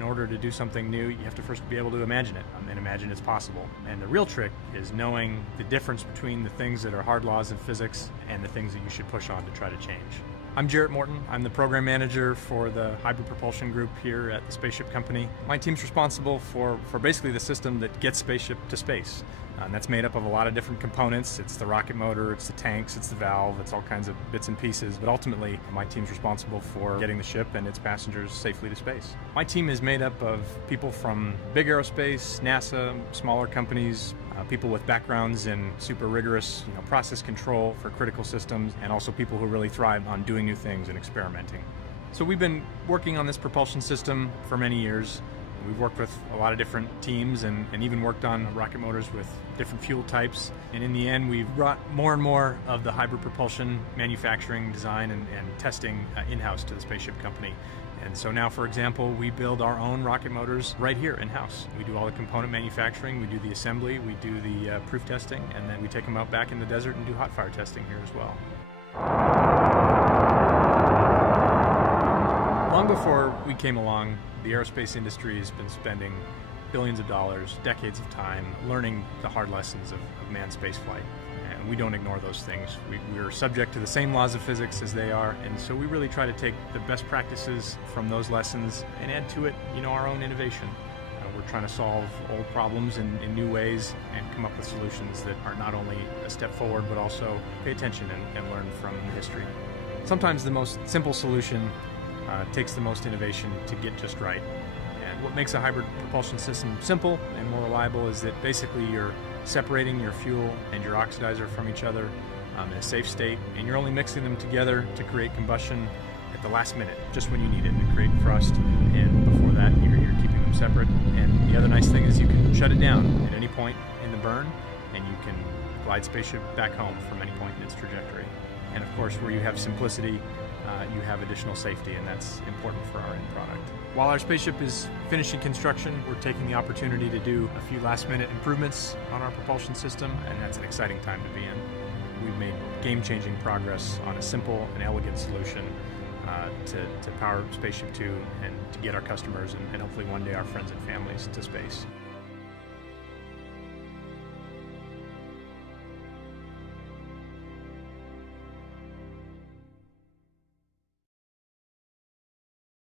In order to do something new, you have to first be able to imagine it and imagine it's possible. And the real trick is knowing the difference between the things that are hard laws of physics and the things that you should push on to try to change. I'm Jarret Morton. I'm the program manager for the hybrid propulsion group here at the Spaceship Company. My team's responsible for basically the system that gets Spaceship to space. And that's made up of a lot of different components. It's the rocket motor, it's the tanks, it's the valve, it's all kinds of bits and pieces. But ultimately, my team's responsible for getting the ship and its passengers safely to space. My team is made up of people from big aerospace, NASA, smaller companies, people with backgrounds in super rigorous process control for critical systems, and also people who really thrive on doing new things and experimenting. So we've been working on this propulsion system for many years. We've worked with a lot of different teams and even worked on rocket motors with different fuel types. And in the end, we've brought more and more of the hybrid propulsion manufacturing, design, and testing in-house to the Spaceship Company. And so now, for example, we build our own rocket motors right here in-house. We do all the component manufacturing, we do the assembly, we do the proof testing, and then we take them out back in the desert and do hot fire testing here as well. Long before we came along, the aerospace industry has been spending billions of dollars, decades of time, learning the hard lessons of manned spaceflight. And we don't ignore those things. We're subject to the same laws of physics as they are, and so we really try to take the best practices from those lessons and add to it, our own innovation. We're trying to solve old problems in new ways and come up with solutions that are not only a step forward, but also pay attention and learn from the history. Sometimes the most simple solution takes the most innovation to get just right. And what makes a hybrid propulsion system simple and more reliable is that basically you're separating your fuel and your oxidizer from each other in a safe state, and you're only mixing them together to create combustion at the last minute, just when you need it to create thrust, and before that you're keeping them separate. And the other nice thing is you can shut it down at any point in the burn, and you can glide Spaceship back home from any point in its trajectory. And of course, where you have simplicity, you have additional safety, and that's important for our end product. While our Spaceship is finishing construction, we're taking the opportunity to do a few last-minute improvements on our propulsion system, and that's an exciting time to be in. We've made game-changing progress on a simple and elegant solution to power Spaceship 2 and to get our customers and hopefully one day our friends and families to space.